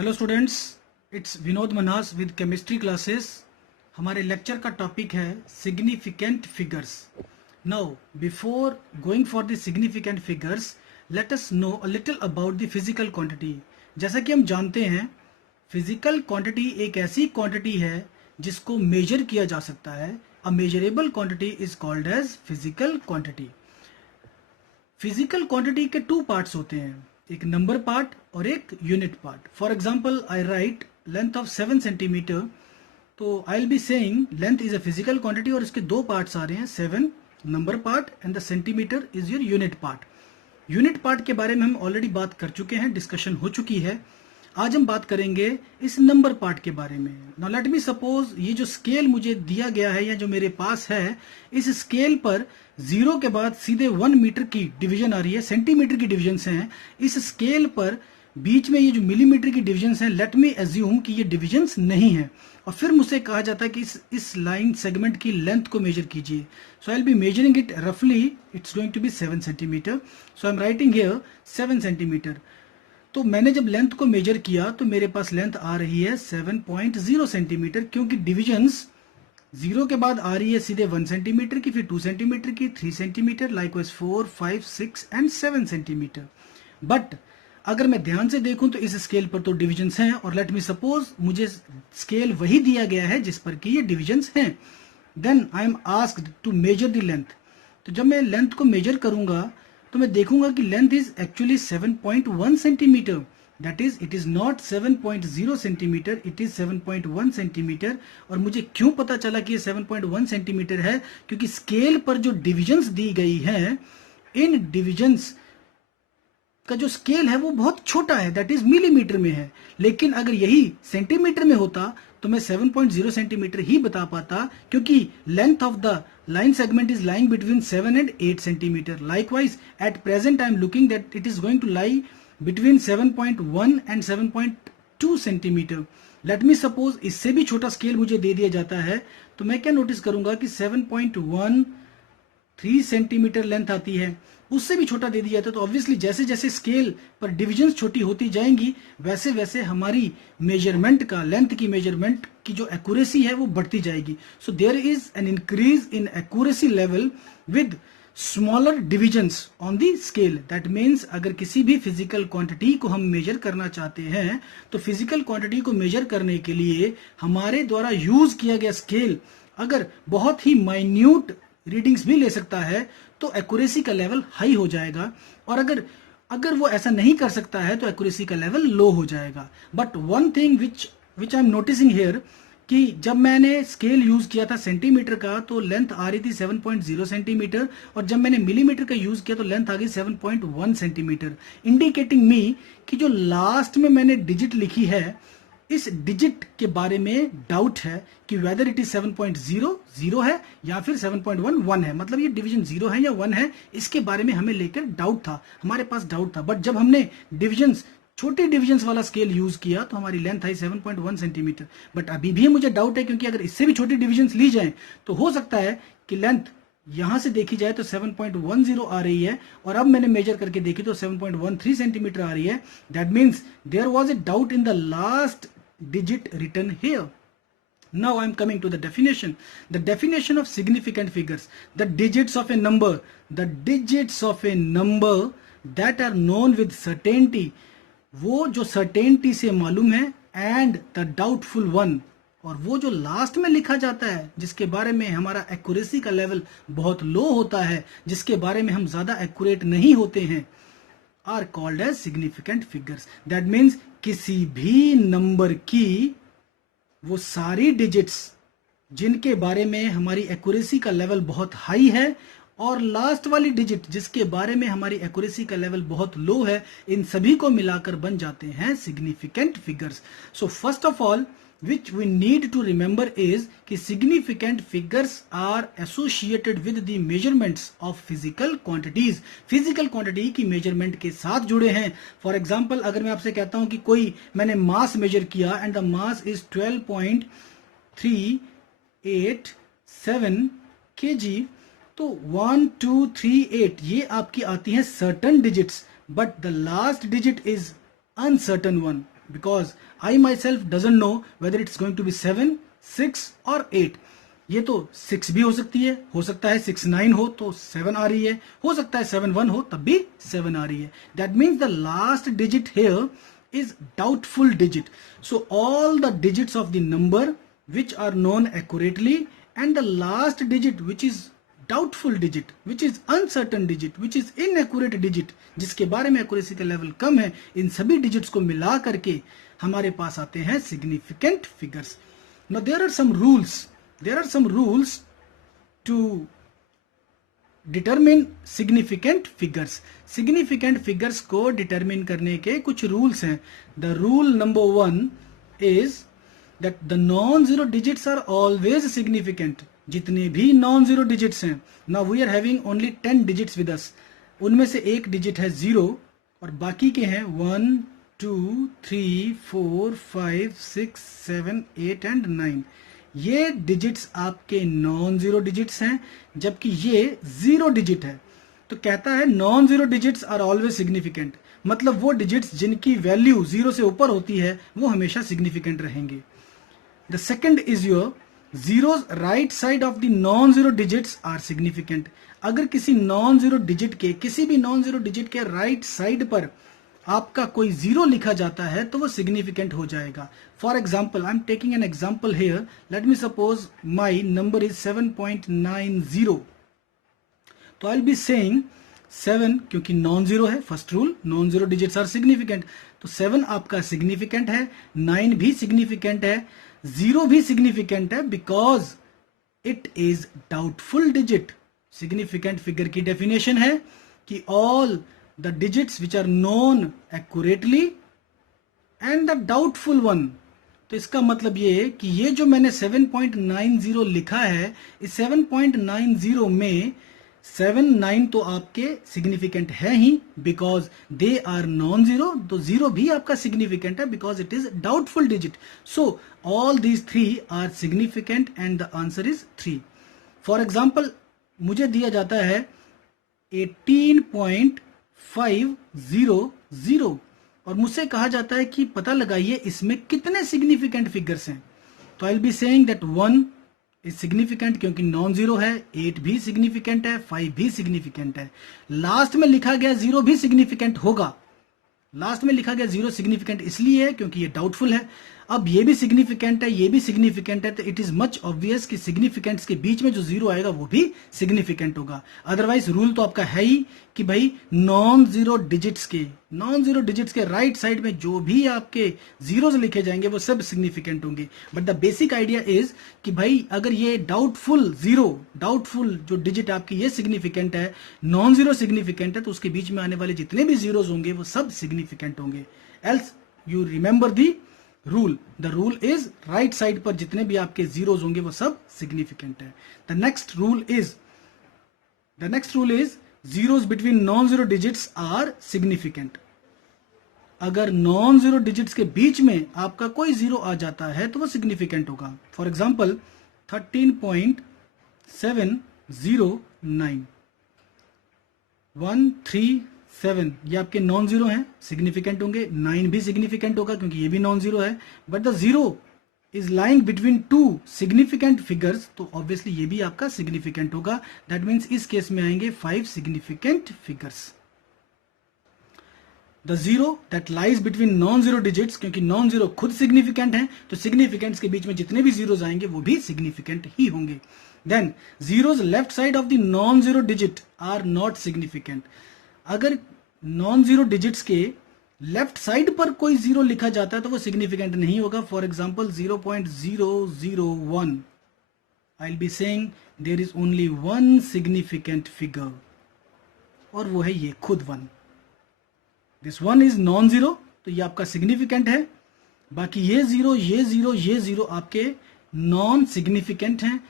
Hello students, it's Vinod Manhas with chemistry classes. हमारे lecture का topic है significant figures. Now before going for the significant figures, let us know a little about the physical quantity. जैसा कि हम जानते हैं, physical quantity एक ऐसी क्वांटिटी है जिसको मेजर किया जा सकता है। A measurable quantity is called as physical quantity. Physical quantity के टू पार्ट्स होते हैं, एक नंबर पार्ट और एक unit part. For example, I write length of 7 centimetre, तो I will be saying length is a physical quantity और इसके दो पार्ट्स आ रहे हैं, 7 number part and the centimetre is your unit part. Unit part के बारे में हम ऑलरेडी बात कर चुके हैं, डिस्कशन हो चुकी है। आज हम बात करेंगे इस नंबर पार्ट के बारे में। नाउ लेट मी सपोज ये जो स्केल मुझे दिया गया है या जो मेरे पास है, इस स्केल पर 0 के बाद सीधे 1 मीटर की डिवीजन आ रही है, सेंटीमीटर की डिवीजन हैं। इस स्केल पर बीच में ये जो मिलीमीटर की डिवीजन हैं, लेट मी एज्यूम कि ये डिविजन्स नहीं है। और फिर मुझसे कहा जाता है कि इस लाइन सेगमेंट की लेंथ को मेजर कीजिए। So I will be measuring it रफली, it's going to be 7 centimetre. So I am writing here 7 centimetre. तो मैंने जब लेंथ को मेजर किया तो मेरे पास लेंथ आ रही है 7.0 सेंटीमीटर, क्योंकि डिविजन्स 0 के बाद आ रही है सीधे 1 सेंटीमीटर की, फिर 2 सेंटीमीटर की, 3 centimetre, likewise 4, 5, 6 and 7 centimetre. But अगर मैं ध्यान से देखूं तो इस स्केल पर तो डिविजन्स हैं, और लेट मी सपोज मुझे स्केल वही दिया गया है जिस पर कि ये डिविजन्स हैं। Then I am asked to measure the length. तो जब मैं लेंथ को मेजर करूंगा तो मैं देखूंगा कि length is actually 7.1 centimetre. That is, it is not 7.0 centimetre, it is 7.1 centimetre. और मुझे क्यों पता चला कि ये 7.1 सेंटीमीटर है? क्योंकि स्केल पर जो डिविजन्स दी गई हैं, इन डिविजन्स का जो स्केल है वो बहुत छोटा है, दैट इज मिलीमीटर में है। लेकिन अगर यही सेंटीमीटर में होता तो मैं 7.0 सेंटीमीटर ही बता पाता, क्योंकि length of the line segment is lying between 7 and 8 centimeter. Likewise, at present I am looking that it is going to lie between 7.1 and 7.2 centimeter. Let me suppose इससे भी छोटा स्केल मुझे दे दिया जाता है, तो मैं क्या नोटिस करूंगा कि 7.13 सेंटीमीटर लेंथ आती है। उससे भी छोटा दे दिया जाता है, तो ऑब्वियसली जैसे जैसे स्केल पर डिविजन्स छोटी होती जाएंगी, वैसे वैसे हमारी मेजरमेंट का, लेंथ की मेजरमेंट की जो एक्यूरेसी है वो बढ़ती जाएगी। So there is an increase in accuracy level with smaller divisions on the scale. That means अगर किसी भी फिजिकल क्वांटिटी को हम मेजर करना चाहते हैं, तो फिजिकल क्वांटिटी को मेजर करने के लिए हमारे द्वारा यूज किया गया स्केल अगर बहुत ही माइन्यूट रीडिंग्स भी ले सकता है तो एक्यूरेसी का लेवल हाई हो जाएगा, और अगर वो ऐसा नहीं कर सकता है तो एक्यूरेसी का लेवल लो हो जाएगा। But one thing which I am noticing here, कि जब मैंने स्केल यूज किया था सेंटीमीटर का तो लेंथ आ रही थी 7.0 सेंटीमीटर, और जब मैंने मिलीमीटर का यूज किया तो लेंथ आ गई 7.1 सेंटीमीटर, इंडिकेटिंग मी कि जो लास्ट में मैंने डिजिट लिखी है, इस डिजिट के बारे में डाउट है कि वेदर इट इज 7.0 है या फिर 7.11 है। मतलब ये डिवीजन 0 है या 1 है, इसके बारे में हमें लेकर डाउट था, हमारे पास डाउट था। बट जब हमने डिविजन्स, छोटे डिविजन्स वाला स्केल यूज किया तो हमारी लेंथ आई 7.1 सेंटीमीटर। बट अभी भी मुझे डाउट है, क्योंकि अगर इससे भी छोटी डिविजन्स ली जाए तो हो सकता है कि लेंथ यहां से देखी जाए तो 7.10 आ रही है, और अब मैंने मेजर करके देखी तो 7.13 सेंटीमीटर आ रही है। That means there was a doubt in the last digit written here. Now I am coming to the definition. The definition of significant figures: the digits of a number, the digits of a number that are known with certainty, वो जो certainty से मालूम है, and the doubtful one, और वो जो last में लिखा जाता है जिसके बारे में हमारा एक्यूरेसी का लेवल बहुत लो होता है, जिसके बारे में हम ज्यादा एक्यूरेट नहीं होते हैं, are called as significant figures. That means किसी भी नंबर की वो सारी डिजिट्स जिनके बारे में हमारी एक्यूरेसी का लेवल बहुत हाई है, और लास्ट वाली डिजिट जिसके बारे में हमारी एक्यूरेसी का लेवल बहुत लो है, इन सभी को मिलाकर बन जाते हैं significant figures. So first of all which we need to remember is कि significant figures are associated with the measurements of physical quantities. physical quantity की measurement के साथ जुड़े हैं। For example, अगर मैं आपसे कहता हूं कि कोई मैंने mass measure किया and the mass is 12.387 kg, तो 1 2 3 8 ये आपकी आती हैं certain digits, but the last digit is uncertain one. Because I myself doesn't know whether it's going to be 7, 6 और 8। ये तो 6 भी हो सकती है, हो सकता है 6 9 हो तो 7 आ रही है, हो सकता है 7 1 हो तब भी 7 आ रही है। That means the last digit here is doubtful digit. So all the digits of the number which are known accurately and the last digit which is doubtful digit, which is uncertain digit, which is inaccurate digit, जिसके बारे में accuracy का level कम है, इन सभी digits को मिला करके हमारे पास आते हैं significant figures. Now there are some rules to determine significant figures. Significant figures को डिटरमिन करने के कुछ रूल्स हैं। The rule number 1 is that the non zero digits are always significant. जितने भी नॉन जीरो डिजिट्स हैं, now we are having only 10 digits with us, उनमें से एक डिजिट है 0 और बाकी के हैं 1 2 3 4 5 6 7 8 एंड 9। ये डिजिट्स आपके नॉन जीरो डिजिट्स हैं, जबकि ये जीरो डिजिट है। तो कहता है non zero digits are always significant, मतलब वो डिजिट्स जिनकी वैल्यू 0 से ऊपर होती है वो हमेशा सिग्निफिकेंट रहेंगे। The second is your zeros right side of the non zero digits are significant. अगर किसी नॉन जीरो डिजिट के, किसी भी नॉन जीरो डिजिट के राइट साइड पर आपका कोई जीरो लिखा जाता है तो वो सिग्निफिकेंट हो जाएगा। For example, I am taking an example here, let me suppose my number is 7.90, तो आई विल बी सेइंग 7, क्योंकि नॉन जीरो है, first rule non zero digits are significant, तो 7 आपका सिग्निफिकेंट है, 9 भी सिग्निफिकेंट है, 0 भी सिग्निफिकेंट है, because it is doubtful digit. Significant figure की डेफिनेशन है कि all the digits which are known accurately and the doubtful one। तो इसका मतलब ये है कि ये जो मैंने 7.90 लिखा है, इस 7.90 में 7 9 तो आपके सिग्निफिकेंट है ही, because they are non zero, तो 0 भी आपका सिग्निफिकेंट है because it is doubtful digit. So all these 3 are significant and the answer is 3। For example, मुझे दिया जाता है 18.500 और मुझसे कहा जाता है कि पता लगाइए इसमें कितने सिग्निफिकेंट फिगर्स हैं। तो I will be saying that 1 is significant क्योंकि नॉन जीरो है, 8 भी सिग्निफिकेंट है, 5 भी सिग्निफिकेंट है। लास्ट में लिखा गया 0 भी सिग्निफिकेंट होगा। लास्ट में लिखा गया 0 सिग्निफिकेंट इसलिए है क्योंकि ये डाउटफुल है। अब ये भी सिग्निफिकेंट है, ये भी सिग्निफिकेंट है, तो इट इज मच ऑब्वियस कि सिग्निफिकेंट्स के बीच में जो 0 आएगा वो भी सिग्निफिकेंट होगा। अदरवाइज रूल तो आपका है ही कि भाई नॉन जीरो डिजिट्स के राइट साइड में जो भी आपके जीरोस लिखे जाएंगे वो सब सिग्निफिकेंट होंगे। But the basic idea is कि भाई अगर ये डाउटफुल जो डिजिट आपकी ये सिग्निफिकेंट है, नॉन जीरो सिग्निफिकेंट है, तो उसके बीच में आने वाले जितने भी जीरोस होंगे वो सब सिग्निफिकेंट होंगे। Else you remember the rule is right side पर जितने भी आपके जीरोस होंगे वो सब सिग्निफिकेंट है। The next rule is zeros between non zero digits are significant. अगर नॉन जीरो डिजिट्स के बीच में आपका कोई जीरो आ जाता है तो वो सिग्निफिकेंट होगा। फॉर एग्जाम्पल 13.709 137 ये आपके नॉन जीरो हैं, सिग्निफिकेंट होंगे। 9 भी सिग्निफिकेंट होगा क्योंकि ये भी नॉन जीरो है। But the zero is lying between 2 significant figures, तो ऑब्वियसली ये भी आपका सिग्निफिकेंट होगा। दैट मीन्स इस केस में आएंगे 5 significant figures. The zero that lies between non zero digits, क्योंकि नॉन जीरो खुद सिग्निफिकेंट है तो सिग्निफिकेंट्स के बीच में जितने भी जीरोस आएंगे वो भी सिग्निफिकेंट ही होंगे। Then zeros left side of the non zero digit are not significant. अगर नॉन जीरो डिजिट्स के लेफ्ट साइड पर कोई जीरो लिखा जाता है तो वो सिग्निफिकेंट नहीं होगा। For example 0.001 I will be saying there is only 1 significant figure और वो है ये खुद 1। दिस 1 इज नॉन जीरो, तो ये आपका सिग्निफिकेंट है। बाकी ये जीरो आपके नॉन सिग्निफिकेंट हैं।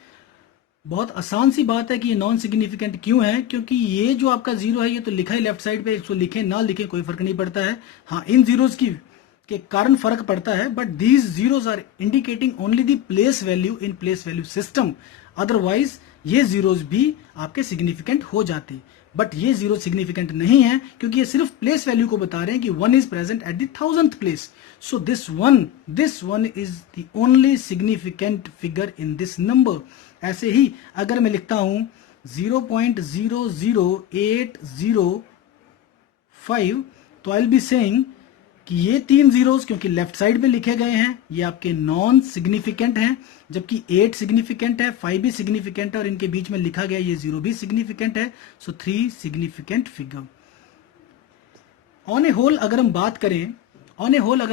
बहुत आसान सी बात है कि ये नॉन सिग्निफिकेंट क्यों है, क्योंकि ये जो आपका जीरो है ये तो लिखा है लेफ्ट साइड पे, इसको लिखे ना लिखे कोई फर्क नहीं पड़ता है। हाँ, इन जीरोस के कारण फर्क पड़ता है, but these zeros are indicating only the place value in place value system. Otherwise ये जीरोज भी आपके सिग्निफिकेंट हो जाते, बट ये जीरो सिग्निफिकेंट नहीं है क्योंकि ये सिर्फ प्लेस वैल्यू को बता रहे हैं कि 1 is present at the 1000th place. So this one is the only significant figure in this number. ऐसे ही अगर मैं लिखता हूं 0.00805, तो आई विल बी सेइंग कि ये 3 जीरोस क्योंकि लेफ्ट साइड में लिखे गए हैं ये आपके नॉन सिग्निफिकेंट हैं, जबकि 8 सिग्निफिकेंट है, 5 भी सिग्निफिकेंट है और इनके बीच में लिखा गया ये 0 भी सिग्निफिकेंट है. So 3 significant figure. On a whole अगर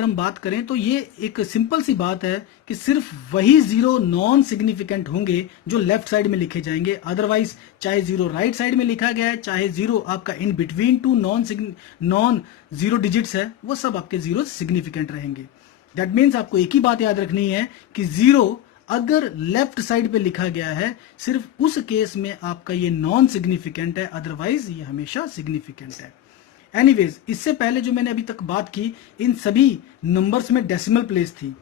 हम बात करें तो ये एक सिंपल सी बात है कि सिर्फ वही जीरो नॉन सिग्निफिकेंट होंगे जो लेफ्ट साइड में लिखे जाएंगे. अदरवाइज चाहे जीरो राइट साइड में लिखा गया है, चाहे जीरो आपका in between two non zero digits है, वो सब आपके जीरो सिग्निफिकेंट रहेंगे. दैट मीन्स आपको एक ही बात याद रखनी है कि जीरो अगर लेफ्ट साइड पे लिखा गया है सिर्फ उस केस में आपका ये नॉन सिग्निफिकेंट है, अदरवाइज ये हमेशा सिग्निफिकेंट है. एनीवेज, इससे पहले जो मैंने अभी तक बात की इन सभी नंबर्स में डेसिमल प्लेस थी,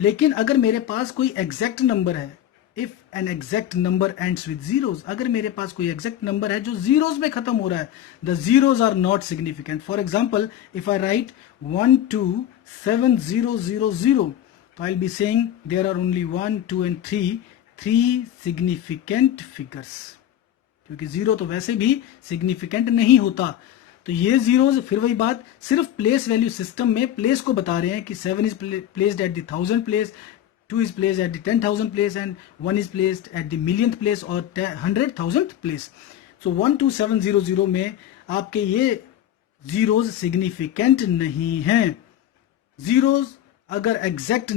लेकिन अगर मेरे पास कोई एग्जैक्ट नंबर है, if an exact number ends with zeros, अगर मेरे पास कोई एग्जैक्ट नंबर है जो जीरोस में खत्म हो रहा है, the zeros are not significant. For example if I write 1270000, तो I will be saying there are only 1 2 and 3 significant figures, क्योंकि जीरो तो वैसे भी सिग्निफिकेंट नहीं होता. तो ये जीरोज फिर वही बात, सिर्फ प्लेस वैल्यू सिस्टम में प्लेस को बता रहे हैं कि 7 is placed at the 1000 place, 2 is placed at the 10,000 place and 1 is placed at the millionth place और 100,000th प्लेस. सो 12700 में आपके ये जीरोज सिग्निफिकेंट नहीं हैं. जीरोज अगर एग्जैक्ट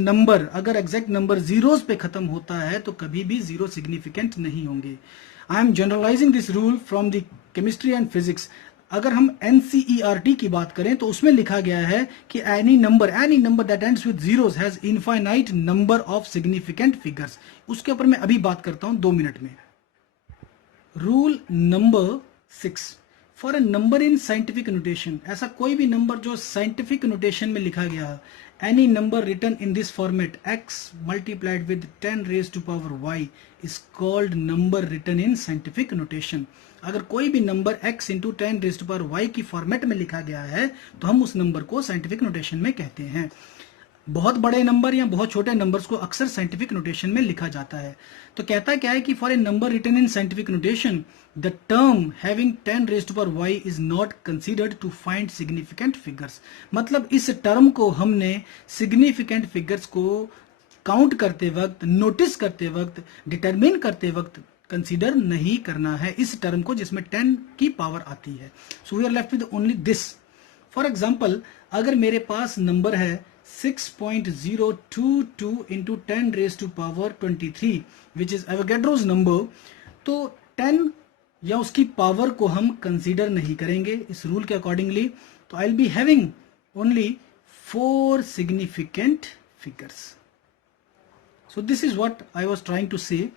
नंबर जीरोज पे खत्म होता है तो कभी भी जीरो सिग्निफिकेंट नहीं होंगे. I am generalising this rule from the chemistry and physics. अगर हम NCERT की बात करें तो उसमें लिखा गया है कि any number that ends with zeros has infinite number of significant figures. उसके ऊपर मैं अभी बात करता हूं 2 मिनट में. Rule number 6, for a number in scientific notation, ऐसा कोई भी नंबर जो साइंटिफिक नोटेशन में लिखा गया, any number written in this format x multiplied with 10 raised to power y is called number written in scientific notation. अगर कोई भी number x into 10 raised to power y की फॉर्मेट में लिखा गया है तो हम उस नंबर को साइंटिफिक नोटेशन में कहते हैं. बहुत बड़े नंबर या बहुत छोटे नंबर्स को अक्सर साइंटिफिक नोटेशन में लिखा जाता है. तो कहता क्या है कि for a number written in scientific notation the term having 10 raised to power y is not considered to find significant figures. मतलब इस टर्म को हमने सिग्निफिकेंट फिगर्स को काउंट करते वक्त, नोटिस करते वक्त, डिटरमिन करते वक्त कंसीडर नहीं करना है इस टर्म को जिसमें 10 की पावर आती है. So we are left with only this. For example अगर मेरे पास नंबर है 6.022 into 10 raised to power 23 which is Avogadro's number, तो 10 या उसकी पावर को हम कंसीडर नहीं करेंगे इस रूल के अकॉर्डिंगली. तो I will be having only 4 significant figures. So this is what I was trying to say.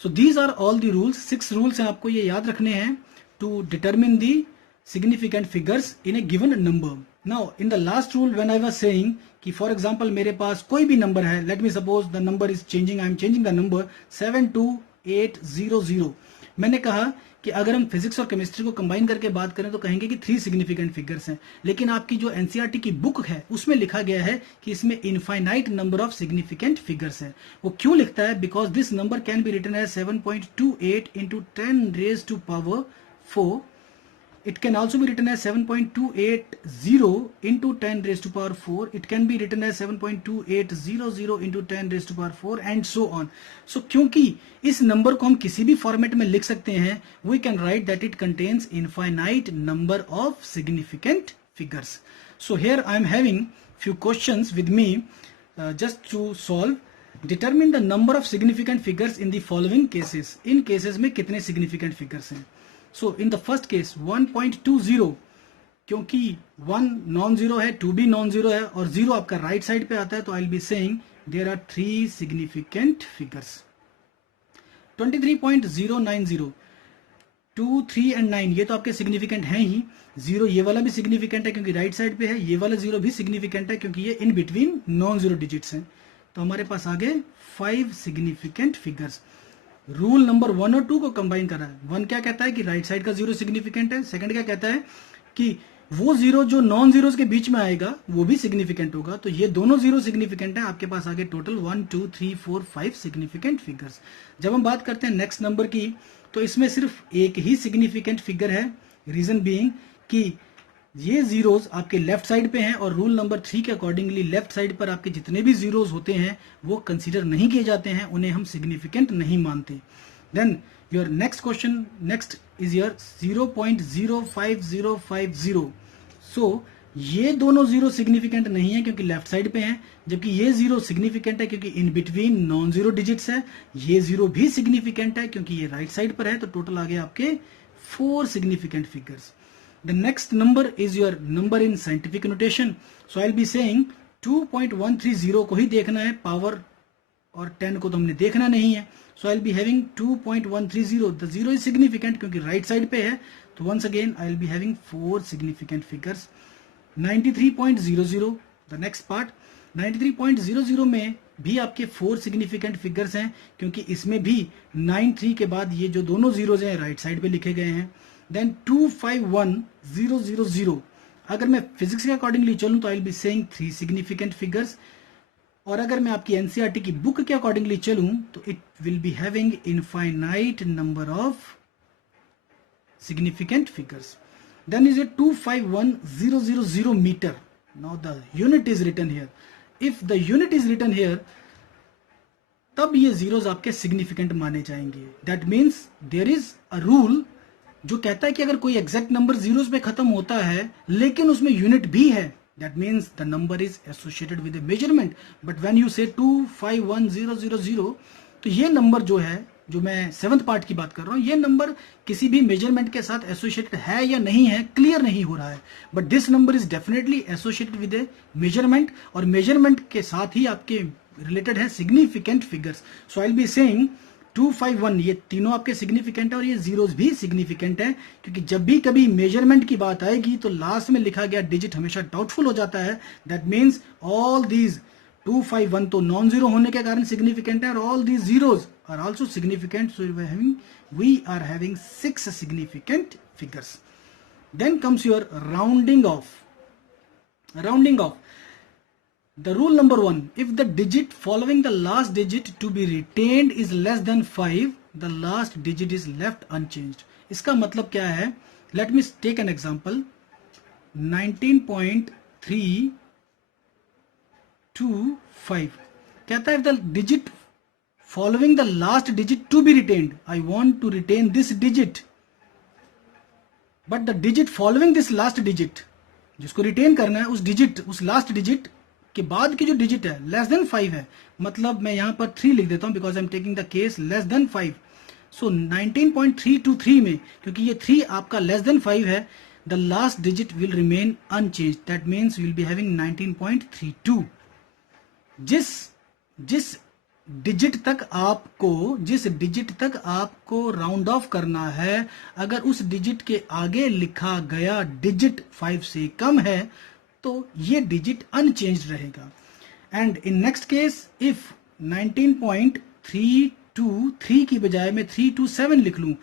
So these are all the rules. 6 rules हैं, आपको ये याद रखने हैं to determine the significant figures in a given number. Now in the last rule when I was saying कि for example मेरे पास कोई भी नंबर है, let me suppose the number is changing, I am changing the number 72800. मैंने कहा कि अगर हम फिजिक्स और केमिस्ट्री को कंबाइन करके बात करें तो कहेंगे कि 3 सिग्निफिकेंट फिगर्स हैं, लेकिन आपकी जो एनसीईआरटी की बुक है उसमें लिखा गया है कि इसमें infinite number of significant figures है. वो क्यों लिखता है? Because this number can be written as 7.28 into 10 raised to power 4. It can also be written as 7.280 into 10 raised to power 4. It can be written as 7.2800 into 10 raised to power 4 and so on. So क्योंकि इस number को हम किसी भी format में लिख सकते हैं, we can write that it contains infinite number of significant figures. So here I am having few questions with me just to solve. Determine the number of significant figures in the following cases. In cases में कितने significant figures हैं? सो in the first case 1.20, क्योंकि 1 non zero है, 2 भी non zero है और 0 आपका right side पे आता है, तो I will be saying there are 3 significant figures. 23.090, 2, 3 and 9 ये तो आपके सिग्निफिकेंट हैं ही. 0 ये वाला भी सिग्निफिकेंट है क्योंकि राइट साइड पे है, ये वाला 0 भी सिग्निफिकेंट है क्योंकि ये in between non zero digits हैं. तो हमारे पास आ गए 5 सिग्निफिकेंट फिगर्स. रूल नंबर 1 और 2 को कंबाइन कर रहा है। 1 क्या कहता है कि राइट साइड का जीरो सिग्निफिकेंट है, सेकंड क्या कहता है कि वो जीरो जो नॉन जीरोस के बीच में आएगा वो भी सिग्निफिकेंट होगा। तो ये दोनों जीरो सिग्निफिकेंट है, आपके पास आगे टोटल 1 2 3 4 5 सिग्निफिकेंट फिगर्स। जब हम बात करते हैं नेक्स्ट नंबर की, तो इसमें सिर्फ एक ही सिग्निफिकेंट फिगर है, रीजन बीइंग कि ये जीरोस आपके लेफ्ट साइड पे हैं और रूल नंबर 3 के अकॉर्डिंगली लेफ्ट साइड पर आपके जितने भी जीरोस होते हैं वो कंसीडर नहीं किए जाते हैं, उन्हें हम सिग्निफिकेंट नहीं मानते। Then your next question next is your 0.05050। So ये दोनों जीरो सिग्निफिकेंट नहीं है क्योंकि लेफ्ट साइड पे हैं, जबकि ये जीरो सिग्निफिकेंट है क्योंकि in between non zero digits है। ये जीरो भी सिग्निफिकेंट है क्योंकि ये राइट साइड पर है। तो टोटल आ गए आपके 4 significant figures. The next number is your number in scientific notation. So I'll be saying 2.130 को ही देखना है, पावर और 10 को तो हमने देखना नहीं है। So I'll be having 2.130. The zero is significant क्योंकि right side पे है। तो once again I'll be having 4 significant figures. 93.00 the next part. 93.00 में भी आपके 4 सिग्निफिकेंट फिगर्स हैं क्योंकि इसमें भी 93 के बाद ये जो दोनों जीरोज हैं राइट साइड पे लिखे गए हैं। देन 251000, अगर मैं फिजिक्स के अकॉर्डिंगली चलूं तो I will be saying 3 significant figures, और अगर मैं आपकी एनसीईआरटी की बुक के अकॉर्डिंगली चलूं तो it will be having infinite number of significant figures. Then is it 251000 meter. Now the unit is written here. If the unit is written here, तब ये zeros आपके significant माने जाएंगे. That means there is a rule जो कहता है कि अगर कोई एग्जैक्ट नंबर जीरोस पे खत्म होता है लेकिन उसमें यूनिट भी है, that means the number is associated with a measurement. But when you say 251000, तो ये नंबर जो है, जो मैं 7th पार्ट की बात कर रहा हूं, ये नंबर किसी भी मेजरमेंट के साथ एसोसिएटेड है या नहीं है क्लियर नहीं हो रहा है, but this number is definitely associated with A measurement, और मेजरमेंट के साथ ही आपके रिलेटेड है significant figures. So I will be saying 251, ये तीनों आपके सिग्निफिकेंट है और ये जीरोस भी सिग्निफिकेंट है, क्योंकि जब भी कभी मेजरमेंट की बात आएगी तो लास्ट में लिखा गया डिजिट हमेशा डाउटफुल हो जाता है. दैट मीन्स ऑल दीज 251 तो नॉन जीरो होने के कारण सिग्निफिकेंट है और all these zeros are also significant. So we are having 6 significant figures. Then comes your rounding off. Rounding off. The rule number 1, if the digit following the last digit to be retained is less than 5, the last digit is left unchanged. इसका मतलब क्या है? Let me take an example. 19.325 कहता है if the digit following the last digit to be retained, I want to retain this digit, but the digit following this last digit, जिसको retain करना है उस डिजिट, उस लास्ट डिजिट के बाद की जो डिजिट है लेस देन 5 है, मतलब मैं यहां पर 3 लिख देता हूं because I am taking the case less than 5. सो 19.323 में क्योंकि ये 3 आपका लेस देन 5 है, the last digit will remain unchange. That means will be having 19.32. जिस डिजिट तक आपको राउंड ऑफ करना है, अगर उस डिजिट के आगे लिखा गया डिजिट 5 से कम है तो ये डिजिट अनचेंज्ड रहेगा. And in next case if 19.323 की बजाय मैं 327 लिख लूं,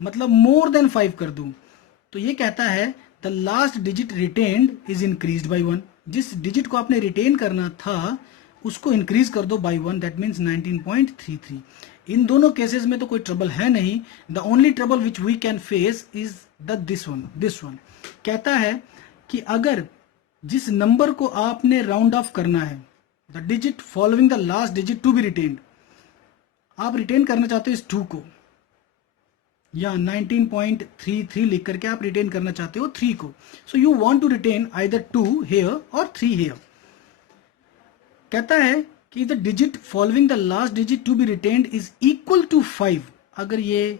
मतलब मोर देन 5 कर दूं, तो ये कहता है the last digit retained is increased by 1. जिस डिजिट को आपने रिटेन करना था उसको इंक्रीज कर दो बाय 1, दैट मीन्स 19.33. इन दोनों केसेस में तो कोई ट्रबल है नहीं. The only trouble which we can face is this one. कहता है कि अगर जिस नंबर को आपने राउंड ऑफ करना है, the digit following the last digit to be retained, आप रिटेन करना चाहते हो इस 2 को, या 19.33 लिख करके आप रिटेन करना चाहते हो 3 को. So you want to retain either 2 here और 3 हेयर. कहता है कि the digit following the last digit to be retained is equal to 5. अगर ये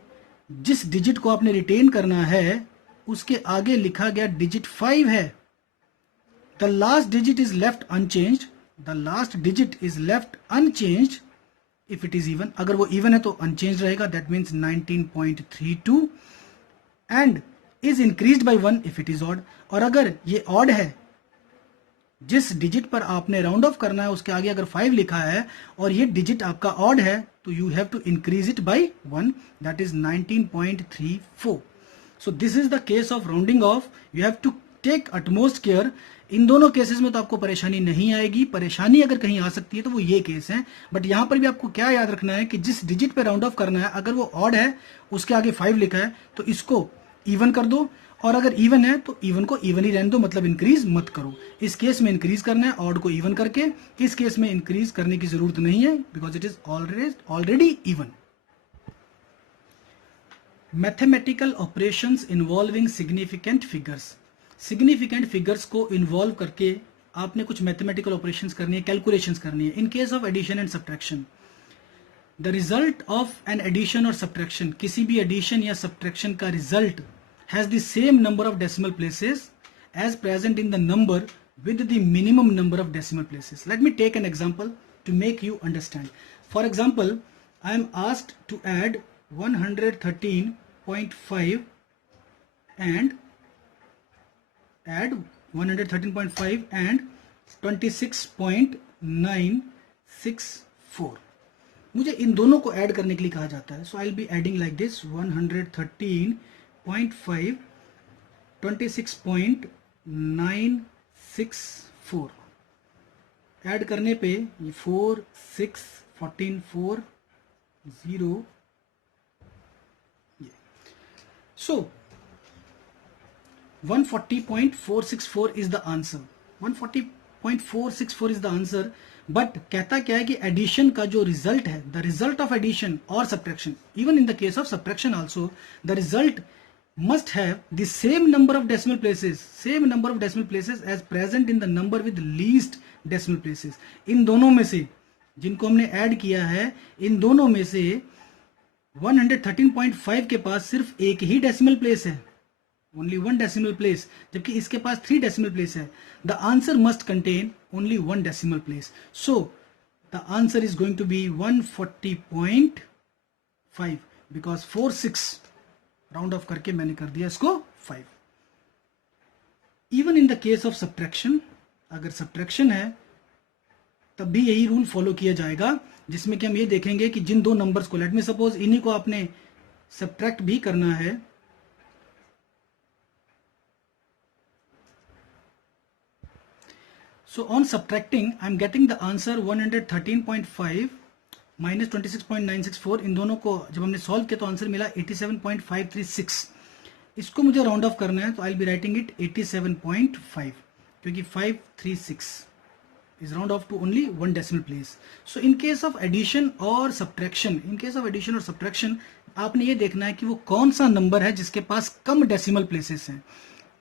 जिस डिजिट को आपने रिटेन करना है उसके आगे लिखा गया डिजिट 5 है, the last digit is left unchanged. The last digit is left unchanged if it is even. अगर वो इवन है तो अनचेंज रहेगा, that means 19.32, and is increased by 1 if it is odd. और अगर ये ऑड है जिस डिजिट पर आपने राउंड ऑफ करना है उसके आगे अगर 5 लिखा है और ये डिजिट आपका ऑड है तो you have to increase it by 1, that is 19.34. So this is the case of rounding off. You have to take utmost care. इन दोनों केसेस में तो आपको परेशानी नहीं आएगी. परेशानी अगर कहीं आ सकती है तो वो ये केस है. बट यहां पर भी आपको क्या याद रखना है कि जिस डिजिट पे राउंड ऑफ करना है अगर वो ऑड है उसके आगे 5 लिखा है तो इसको इवन कर दो, और अगर इवन है तो इवन को इवन ही रहने दो, मतलब इंक्रीज मत करो. इस केस में इंक्रीज करना है ऑड को इवन करके. इस केस में इंक्रीज करने की जरूरत नहीं है because it is already even. Mathematical operations involving significant figures. Significant figures को इन्वॉल्व करके आपने कुछ मैथमेटिकल ऑपरेशंस करनी है, कैलकुलेशंस करनी है. In case of addition and subtraction, the result of an addition और सब्ट्रैक्शन, किसी भी एडिशन या सब्ट्रैक्शन का result has the same number of decimal places as present in the number with the minimum number of decimal places. Let me take an example to make you understand. For example, I am asked to add 113.5 and 26.964. मुझे इन दोनों को add करने के लिए कहा जाता है. So I'll be adding like this: 113.5, 26.964. Add करने पे ये 4, 6, 14, 4, 0. So 140.464 is the answer. 140.464 is the answer. But कहता क्या है कि एडिशन का जो रिजल्ट है, द रिजल्ट ऑफ एडिशन और subtraction, even in the case of subtraction also, the result must have the same number of decimal places as present in the number with least decimal places. इन दोनों में से जिनको हमने add किया है, इन दोनों में से 113.5 के पास सिर्फ एक ही डेसिमल प्लेस है, only one decimal place, जबकि इसके पास 3 decimal place है. The answer must contain only 1 decimal place. So the answer is going to be 140.5 because 4, 6 round of करके मैंने कर दिया इसको 5. Even in the case of subtraction, अगर सब्ट्रैक्शन है तब भी यही रूल फॉलो किया जाएगा, जिसमें कि हम ये देखेंगे कि जिन दो नंबर्स को, लेट मी सपोज इन्हीं को आपने सब्ट्रैक्ट भी करना है. So on subtracting I am getting the answer 113.5 minus 26.964. इन दोनों को जब हमने सॉल्व किया तो आंसर मिला 87.536. इसको मुझे राउंड ऑफ करना है तो I will be writing it 87.5 क्योंकि 536 is round off to only 1 decimal place. So in case of addition और subtraction, आपने ये देखना है कि वो कौन सा नंबर है जिसके पास कम डेसिमल प्लेसेस हैं.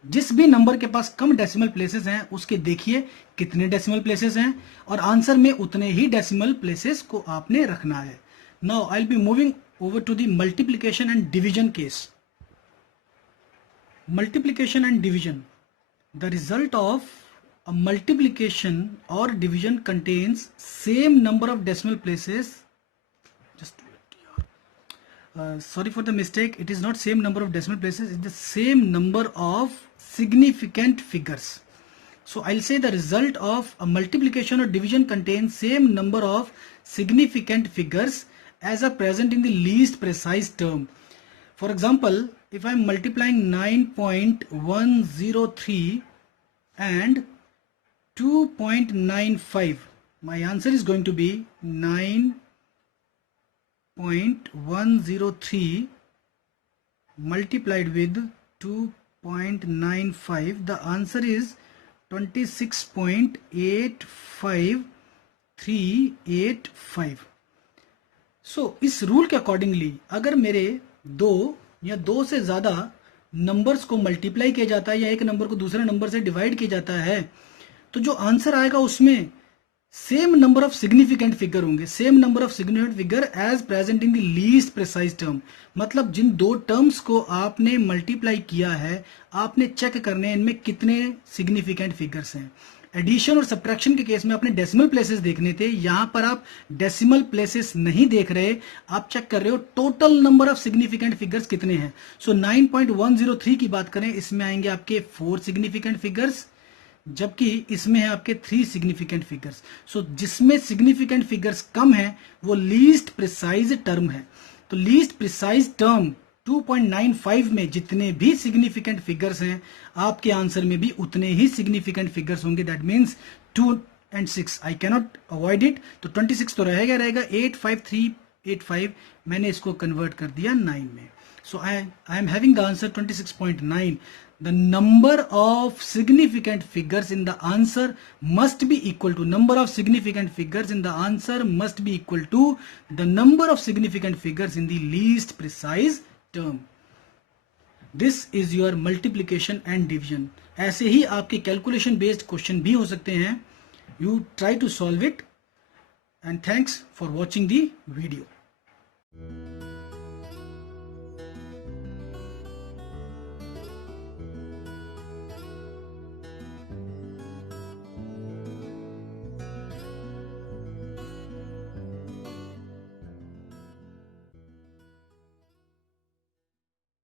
जिस भी नंबर के पास कम डेसिमल प्लेसेस हैं उसके देखिए कितने डेसिमल प्लेसेस हैं और आंसर में उतने ही डेसिमल प्लेसेस को आपने रखना है. Now I will be moving over to the multiplication and division case. Multiplication and division, the result of a multiplication or division contains same number of decimal places. Just sorry for the mistake, it is not same number of decimal places, it's the same number of significant figures. So I'll say the result of a multiplication or division contains same number of significant figures as are present in the least precise term. For example, if I'm multiplying 9.103 and 2.95, my answer is going to be 9.103 multiplied with 2.95. The answer is 26.85385. So इस rule के accordingly अगर मेरे दो या दो से ज्यादा numbers को मल्टीप्लाई किया जाता है या एक नंबर को दूसरे नंबर से डिवाइड किया जाता है तो जो आंसर आएगा उसमें same number of significant figure होंगे. Same number of significant figure as present in the least precise term. मतलब जिन दो टर्म्स को आपने मल्टीप्लाई किया है आपने चेक करने हैं इनमें कितने सिग्निफिकेंट फिगर्स हैं. एडिशन और सब्ट्रैक्शन के केस में आपने डेसिमल प्लेसेस देखने थे, यहां पर आप डेसिमल प्लेसेस नहीं देख रहे, आप चेक कर रहे हो total number of significant figures कितने हैं. सो 9.103 की बात करें, इसमें आएंगे आपके 4 सिग्निफिकेंट फिगर्स, जबकि इसमें है आपके 3 सिग्निफिकेंट फिगर्स। सो जिसमें सिग्निफिकेंट फिगर्स कम है वो लीस्ट प्रिसाइज टर्म है। तो लीस्ट प्रिसाइज टर्म 2.95 में जितने भी सिग्निफिकेंट फिगर्स हैं, आपके आंसर में भी उतने ही सिग्निफिकेंट फिगर्स होंगे। That means 2 and 6 I cannot avoid it. तो 26 तो रहेगा 85385 मैंने इसको कन्वर्ट कर दिया 9 में। So I am having the answer 26.9। The number of significant figures in the answer must be equal to number of significant figures in the answer must be equal to the number of significant figures in the least precise term. This is your multiplication and division. ऐसे ही आपके calculation based question भी हो सकते हैं। You try to solve it and thanks for watching the video.